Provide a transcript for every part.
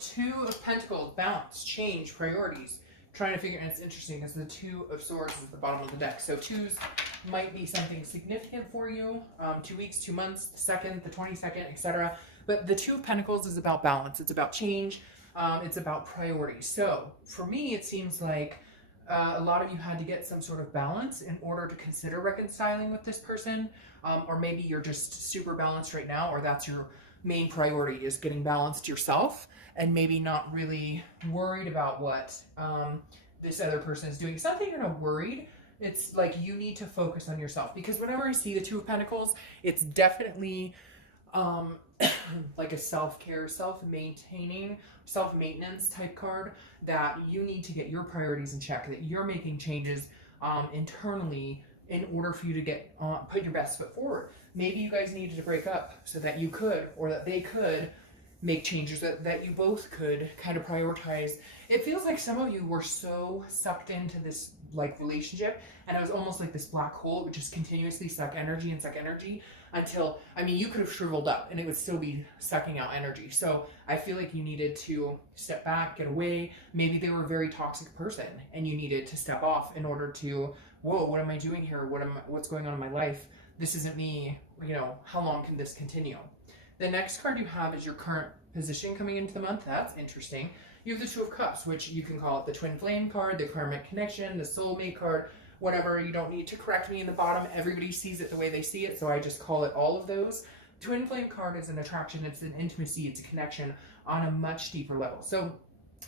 Two of Pentacles, balance, change, priorities. Trying to figure, and it's interesting because the Two of Swords is at the bottom of the deck. So twos might be something significant for you. 2 weeks, 2 months, the 2nd, the 22nd, etc. But the Two of Pentacles is about balance. It's about change. It's about priorities. So for me, it seems like a lot of you had to get some sort of balance in order to consider reconciling with this person. Or maybe you're just super balanced right now, or that's your main priority, is getting balanced yourself and maybe not really worried about what this other person is doing. It's not that you're not worried. It's like you need to focus on yourself, because whenever I see the Two of Pentacles, it's definitely like a self-care, self-maintaining, self-maintenance type card, that you need to get your priorities in check, that you're making changes internally in order for you to get put your best foot forward. Maybe you guys needed to break up so that you could, or that they could make changes, that you both could kind of prioritize. It feels like some of you were so sucked into this like relationship, and it was almost like this black hole. It would just continuously suck energy until, I mean, you could have shriveled up and it would still be sucking out energy. So I feel like you needed to step back, get away. Maybe they were a very toxic person and you needed to step off in order to, whoa, what am I doing here? What's going on in my life? This isn't me. You know, how long can this continue? The next card you have is your current position coming into the month. That's interesting. You have the Two of Cups, which you can call it the Twin Flame card, the Karmic Connection, the Soulmate card, whatever. You don't need to correct me in the bottom. Everybody sees it the way they see it, so I just call it all of those. Twin Flame card is an attraction. It's an intimacy. It's a connection on a much deeper level. So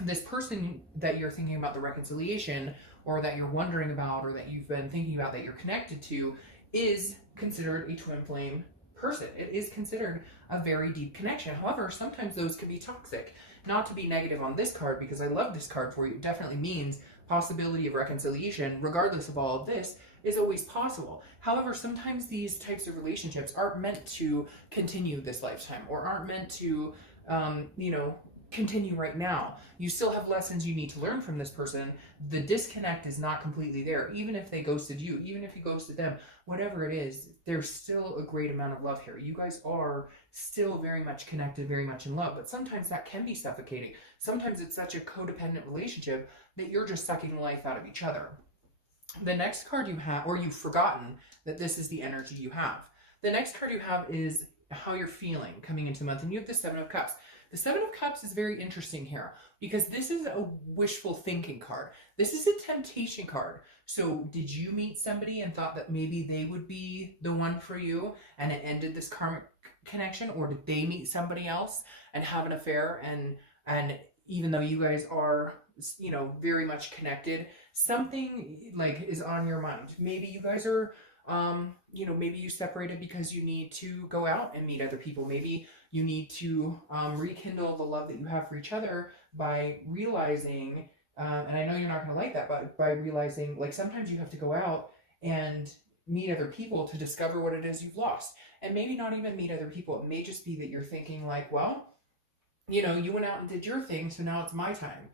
this person that you're thinking about the reconciliation, or that you're wondering about, or that you've been thinking about, that you're connected to, is considered a Twin Flame person. It is considered a very deep connection. However, sometimes those can be toxic. Not to be negative on this card, because I love this card for you. It definitely means possibility of reconciliation, regardless of all of this, is always possible. However, sometimes these types of relationships aren't meant to continue this lifetime, or aren't meant to, continue right now. You still have lessons you need to learn from this person. The disconnect is not completely there. Even if they ghosted you, even if you ghosted them, whatever it is, there's still a great amount of love here. You guys are still very much connected, very much in love, but sometimes that can be suffocating. Sometimes it's such a codependent relationship that you're just sucking the life out of each other. The next card you have, or you've forgotten that this is the energy you have. The next card you have is how you're feeling coming into the month, and you have the Seven of Cups. The Seven of Cups is very interesting here, because this is a wishful thinking card. This is a temptation card. So did you meet somebody and thought that maybe they would be the one for you, and it ended this karmic connection? Or did they meet somebody else and have an affair, and even though you guys are, very much connected, something like is on your mind? Maybe you guys are maybe you separated because you need to go out and meet other people. Maybe you need to rekindle the love that you have for each other by realizing, and I know you're not going to like that, but by realizing, like, sometimes you have to go out and meet other people to discover what it is you've lost. And maybe not even meet other people. It may just be that you're thinking like, well, you went out and did your thing, so now it's my time.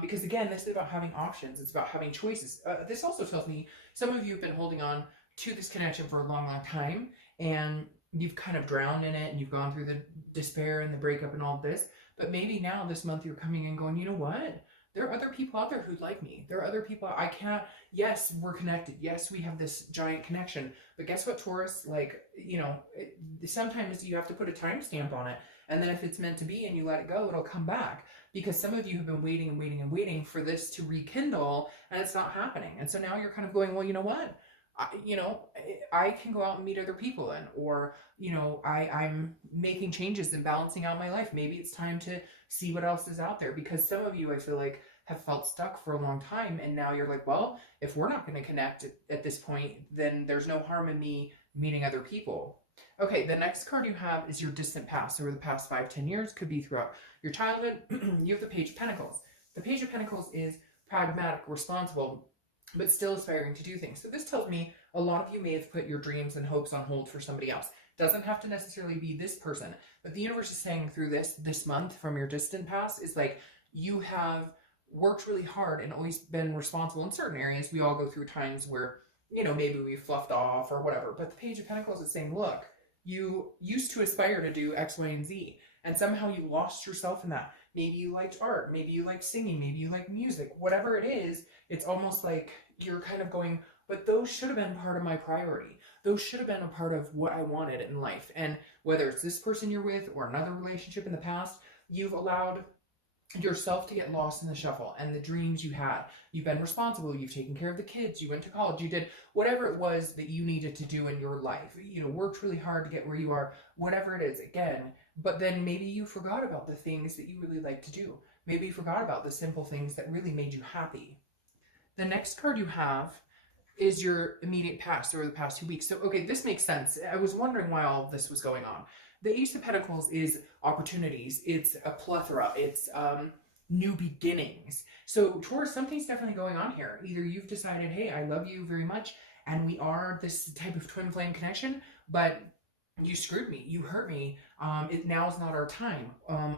Because again, this is about having options. It's about having choices. This also tells me some of you have been holding on to this connection for a long, long time, and you've kind of drowned in it, and you've gone through the despair and the breakup and all this. But maybe now this month you're coming in going, you know what? There are other people out there who like me. There are other people I can't, yes, we're connected. Yes, we have this giant connection. But guess what, Taurus? Like, sometimes you have to put a timestamp on it. And then if it's meant to be and you let it go, it'll come back. Because some of you have been waiting and waiting and waiting for this to rekindle, and it's not happening. And so now you're kind of going, well, you know what? I can go out and meet other people, or I'm making changes and balancing out my life. Maybe it's time to see what else is out there, because some of you, I feel like, have felt stuck for a long time, and now you're like, well, if we're not going to connect at this point, then there's no harm in me meeting other people. Okay, the next card you have is your distant past, or the past 5-10 years, could be throughout your childhood. You have the Page of Pentacles. The Page of Pentacles is pragmatic, responsible, but still aspiring to do things. So this tells me a lot of you may have put your dreams and hopes on hold for somebody else. Doesn't have to necessarily be this person, but the universe is saying through this month from your distant past is like, you have worked really hard and always been responsible in certain areas. We all go through times where, maybe we fluffed off or whatever, but the Page of Pentacles is saying, look, you used to aspire to do X, Y, and Z, and somehow you lost yourself in that. Maybe you liked art, maybe you like singing, maybe you like music, whatever it is. It's almost like you're kind of going, but those should have been part of my priority. Those should have been a part of what I wanted in life. And whether it's this person you're with or another relationship in the past, you've allowed yourself to get lost in the shuffle and the dreams you had. You've been responsible, you've taken care of the kids, you went to college, you did whatever it was that you needed to do in your life. You know, worked really hard to get where you are, whatever it is, again. But then maybe you forgot about the things that you really like to do. Maybe you forgot about the simple things that really made you happy. The next card you have is your immediate past, or the past 2 weeks. So, okay, this makes sense. I was wondering why all of this was going on. The Ace of Pentacles is opportunities. It's a plethora. It's new beginnings. So Taurus, something's definitely going on here. Either you've decided, hey, I love you very much, and we are this type of twin flame connection, but you screwed me, you hurt me, now's not our time.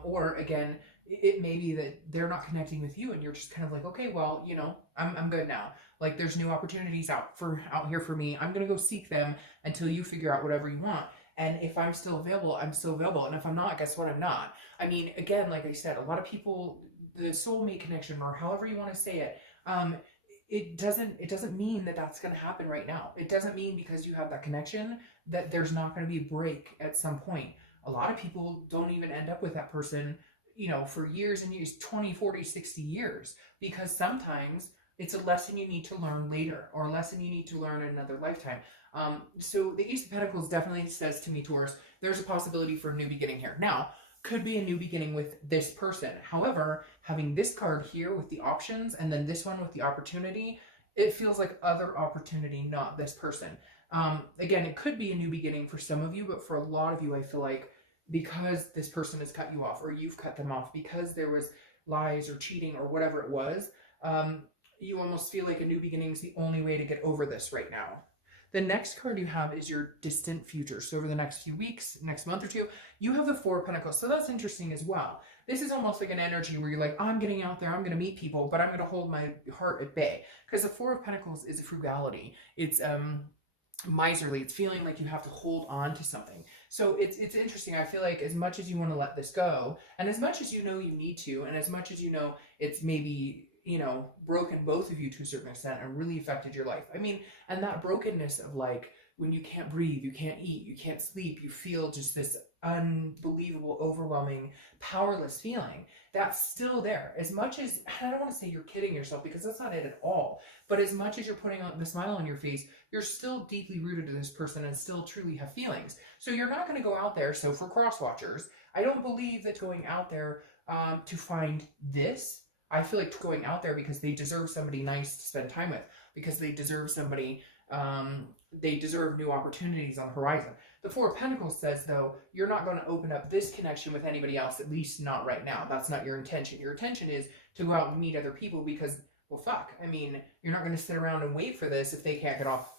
Or again, it may be that they're not connecting with you and you're just kind of like, okay, well, you know, I'm good now. Like, there's new opportunities out here for me. I'm going to go seek them until you figure out whatever you want. And if I'm still available, I'm still available. And if I'm not, guess what? I'm not. I mean, again, like I said, a lot of people, the soulmate connection, or however you want to say it, it doesn't mean that that's going to happen right now. It doesn't mean because you have that connection that there's not going to be a break at some point. A lot of people don't even end up with that person, you know, for years and years, 20, 40, 60 years, because sometimes it's a lesson you need to learn later, or a lesson you need to learn in another lifetime. So the Ace of Pentacles definitely says to me, Taurus, there's a possibility for a new beginning here. Now, could be a new beginning with this person. However, having this card here with the options and then this one with the opportunity, it feels like other opportunity, not this person. Again, it could be a new beginning for some of you, but for a lot of you, I feel like because this person has cut you off, or you've cut them off, because there was lies or cheating or whatever it was, you almost feel like a new beginning is the only way to get over this right now. The next card you have is your distant future. So over the next few weeks, next month or two, you have the Four of Pentacles. So that's interesting as well. This is almost like an energy where you're like, I'm getting out there, I'm going to meet people, but I'm going to hold my heart at bay. Because the Four of Pentacles is frugality. It's miserly. It's feeling like you have to hold on to something. So it's interesting. I feel like as much as you want to let this go, and as much as you know you need to, and as much as you know it's maybe, you know, broken both of you to a certain extent and really affected your life. I mean, and that brokenness of like when you can't breathe, you can't eat, you can't sleep, you feel just this unbelievable, overwhelming, powerless feeling, that's still there. As much as, I don't want to say you're kidding yourself because that's not it at all, but as much as you're putting on the smile on your face, you're still deeply rooted to this person and still truly have feelings. So you're not going to go out there. So for cross watchers, I don't believe that going out there to find this. I feel like going out there because they deserve somebody nice to spend time with, because they deserve somebody, they deserve new opportunities on the horizon. The Four of Pentacles says, though, you're not going to open up this connection with anybody else, at least not right now. That's not your intention. Your intention is to go out and meet other people because, well, fuck. I mean, you're not going to sit around and wait for this if they can't get off,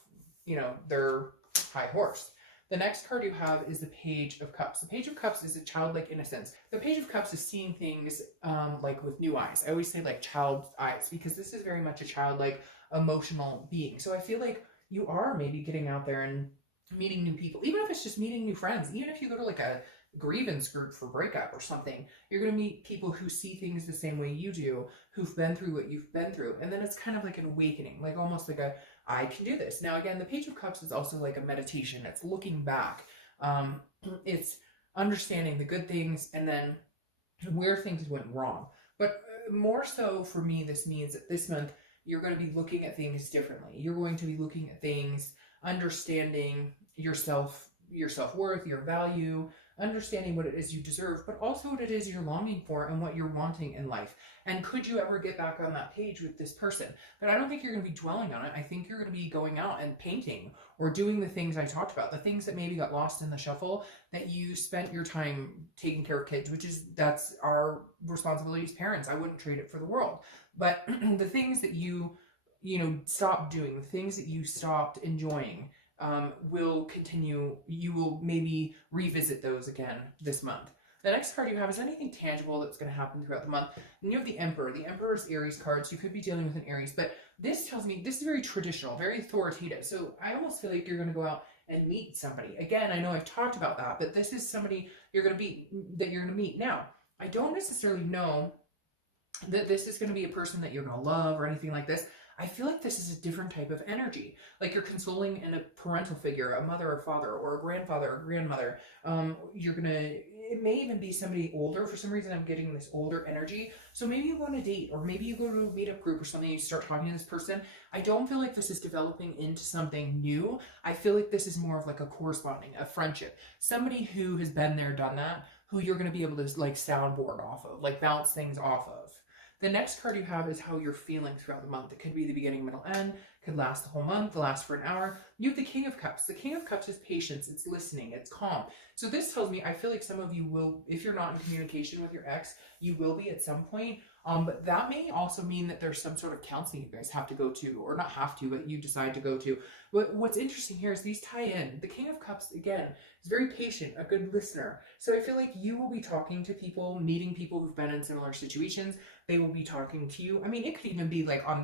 you know, their high horse. The next card you have is the Page of Cups. The Page of Cups is a childlike innocence. The Page of Cups is seeing things like with new eyes. I always say like child's eyes because this is very much a childlike emotional being. So I feel like you are maybe getting out there and meeting new people, even if it's just meeting new friends, even if you go to like a grievance group for breakup or something, you're going to meet people who see things the same way you do, who've been through what you've been through. And then it's kind of like an awakening, like almost like a, I can do this. Now, again, the Page of Cups is also like a meditation. It's looking back. It's understanding the good things and then where things went wrong. But more so for me, this means that this month, you're going to be looking at things differently. You're going to be looking at things, understanding yourself, your self-worth, your value, understanding what it is you deserve, but also what it is you're longing for and what you're wanting in life. And could you ever get back on that page with this person? But I don't think you're going to be dwelling on it. I think you're going to be going out and painting or doing the things I talked about, the things that maybe got lost in the shuffle, that you spent your time taking care of kids, which is, that's our responsibility as parents. I wouldn't trade it for the world. But the things that you know, stopped doing, the things that you stopped enjoying, will continue. You will maybe revisit those again this month. The next card you have is anything tangible that's going to happen throughout the month. And you have the Emperor. The Emperor is Aries card, so you could be dealing with an Aries. But this tells me, this is very traditional, very authoritative. So I almost feel like you're going to go out and meet somebody. Again, I know I've talked about that, but this is somebody you're going to meet. Now, I don't necessarily know that this is going to be a person that you're going to love or anything like this. I feel like this is a different type of energy. Like you're consoling in a parental figure, a mother or father or a grandfather or grandmother. It may even be somebody older. For some reason, I'm getting this older energy. So maybe you go on a date, or maybe you go to a meetup group or something, and you start talking to this person. I don't feel like this is developing into something new. I feel like this is more of like a corresponding, a friendship. Somebody who has been there, done that, who you're going to be able to like soundboard off of, like bounce things off of. The next card you have is how you're feeling throughout the month. It could be the beginning, middle, end. Could last the whole month, last for an hour. You have the King of Cups. The King of Cups is patience, it's listening, it's calm. So this tells me, I feel like some of you will, if you're not in communication with your ex, you will be at some point. But that may also mean that there's some sort of counseling you guys have to go to, or not have to, but you decide to go to. But what's interesting here is these tie in. The King of Cups, again, is very patient, a good listener. So I feel like you will be talking to people, meeting people who've been in similar situations. They will be talking to you. I mean, it could even be like on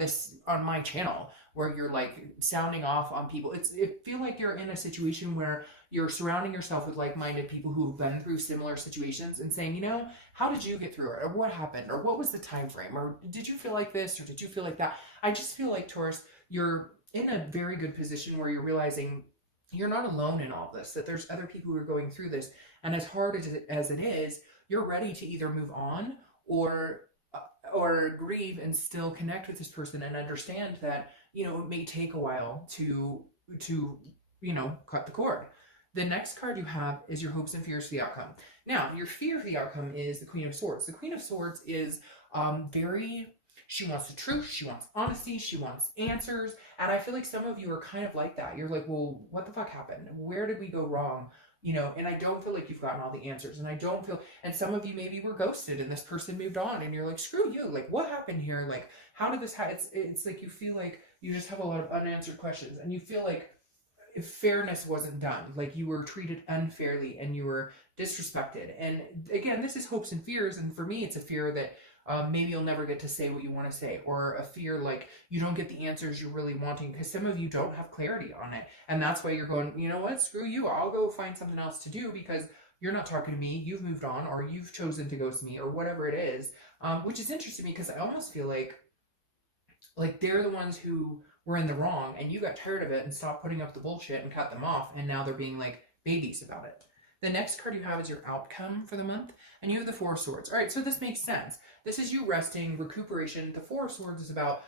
my channel, where you're like sounding off on people. It feel like you're in a situation where you're surrounding yourself with like-minded people who've been through similar situations and saying, you know, how did you get through it? Or what happened? Or what was the time frame? Or did you feel like this? Or did you feel like that? I just feel like, Taurus, you're in a very good position where you're realizing you're not alone in all this, that there's other people who are going through this. And as hard as it is, you're ready to either move on or grieve and still connect with this person and understand that, you know, it may take a while to you know, cut the cord. The next card you have is your hopes and fears for the outcome. Now, your fear for the outcome is the Queen of Swords. The Queen of Swords is she wants the truth, she wants honesty, she wants answers. And I feel like some of you are kind of like that. You're like, well, what the fuck happened? Where did we go wrong? You know, and I don't feel like you've gotten all the answers. And I don't feel, and some of you maybe were ghosted and this person moved on and you're like, screw you. Like, what happened here? Like, how did this happen? It's like you feel like you just have a lot of unanswered questions and you feel like if fairness wasn't done, like you were treated unfairly and you were disrespected. And again, this is hopes and fears. And for me, it's a fear that maybe you'll never get to say what you want to say, or a fear like you don't get the answers you're really wanting because some of you don't have clarity on it. And that's why you're going, you know what, screw you. I'll go find something else to do because you're not talking to me. You've moved on, or you've chosen to ghost me, or whatever it is, which is interesting because I almost feel like they're the ones who were in the wrong and you got tired of it and stopped putting up the bullshit and cut them off, and now they're being like babies about it. The next card you have is your outcome for the month, and you have the Four of Swords. All right, so this makes sense. This is you resting, recuperation. The Four of Swords is about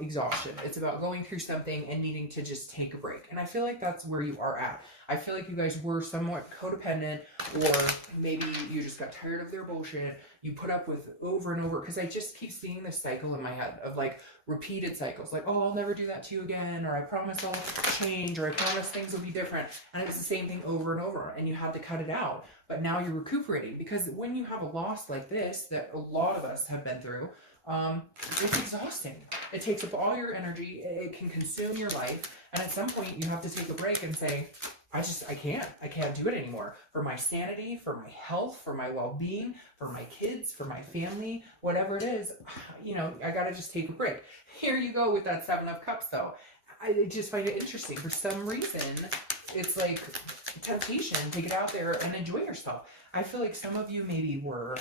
exhaustion. It's about going through something and needing to just take a break. And I feel like that's where you are at. I feel like you guys were somewhat codependent, or maybe you just got tired of their bullshit. You put up with over and over, because I just keep seeing this cycle in my head of like repeated cycles. Like, oh, I'll never do that to you again, or I promise I'll change, or I promise things will be different. And it's the same thing over and over, and you had to cut it out. But now you're recuperating, because when you have a loss like this that a lot of us have been through, it's exhausting. It takes up all your energy. It can consume your life. And at some point you have to take a break and say, I can't do it anymore. For my sanity, for my health, for my well-being, for my kids, for my family, whatever it is, you know, I gotta just take a break. Here you go with that Seven of Cups though. I just find it interesting. For some reason, it's like temptation to get out there and enjoy yourself. I feel like some of you maybe were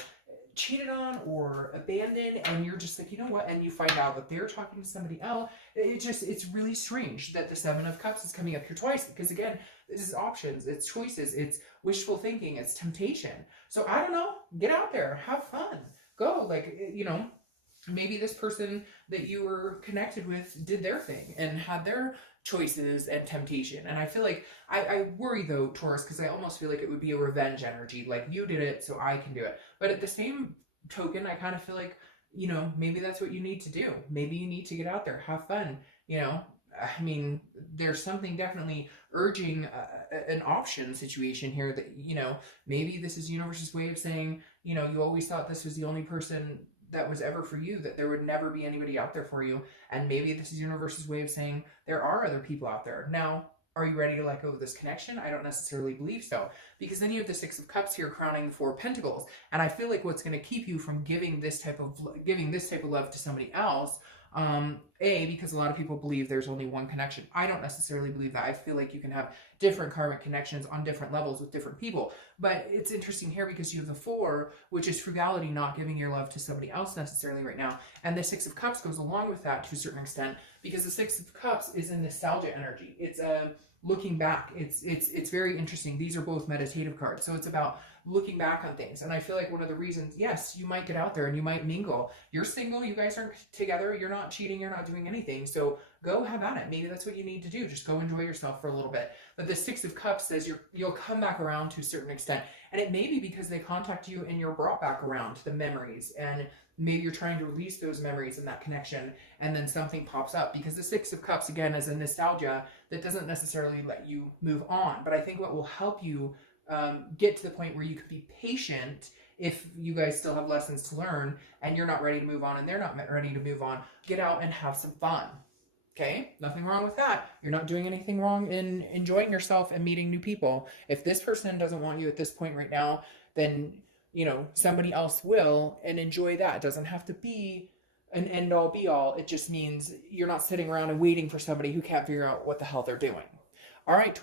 cheated on or abandoned, and you're just like, you know what, and you find out that they're talking to somebody else. It's really strange that the Seven of Cups is coming up here twice, because again, this is options, it's choices, it's wishful thinking, it's temptation. So I don't know, get out there, have fun, go, like, you know, maybe this person that you were connected with did their thing and had their choices and temptation. And I feel like, I worry though, Taurus, because I almost feel like it would be a revenge energy. Like, you did it, so I can do it. But at the same token, I kind of feel like, you know, maybe that's what you need to do. Maybe you need to get out there, have fun, you know. I mean, there's something definitely urging an option situation here that, you know, maybe this is universe's way of saying, you know, you always thought this was the only person that was ever for you, that there would never be anybody out there for you. And maybe this is universe's way of saying there are other people out there. Now, are you ready to let go of this connection? I don't necessarily believe so, because then you have the Six of Cups here crowning the Four of Pentacles. And I feel like what's going to keep you from giving this type of love to somebody else Because a lot of people believe there's only one connection. I don't necessarily believe that. I feel like you can have different karmic connections on different levels with different people. But it's interesting here because you have the 4, which is frugality, not giving your love to somebody else necessarily right now. And the 6 of Cups goes along with that to a certain extent, because the 6 of Cups is a nostalgia energy. It's looking back. It's very interesting. These are both meditative cards. So it's about looking back on things. And I feel like one of the reasons, yes, you might get out there and you might mingle. You're single, you guys aren't together, you're not cheating, you're not doing anything. So go have at it. Maybe that's what you need to do. Just go enjoy yourself for a little bit. But the 6 of Cups says you'll come back around to a certain extent. And it may be because they contact you and you're brought back around to the memories. And maybe you're trying to release those memories and that connection, and then something pops up. Because the 6 of Cups, again, is a nostalgia that doesn't necessarily let you move on. But I think what will help you get to the point where you could be patient, if you guys still have lessons to learn and you're not ready to move on and they're not ready to move on, get out and have some fun. Okay? Nothing wrong with that. You're not doing anything wrong in enjoying yourself and meeting new people. If this person doesn't want you at this point right now, then, you know, somebody else will, and enjoy that. It doesn't have to be an end all be all. It just means you're not sitting around and waiting for somebody who can't figure out what the hell they're doing. All right.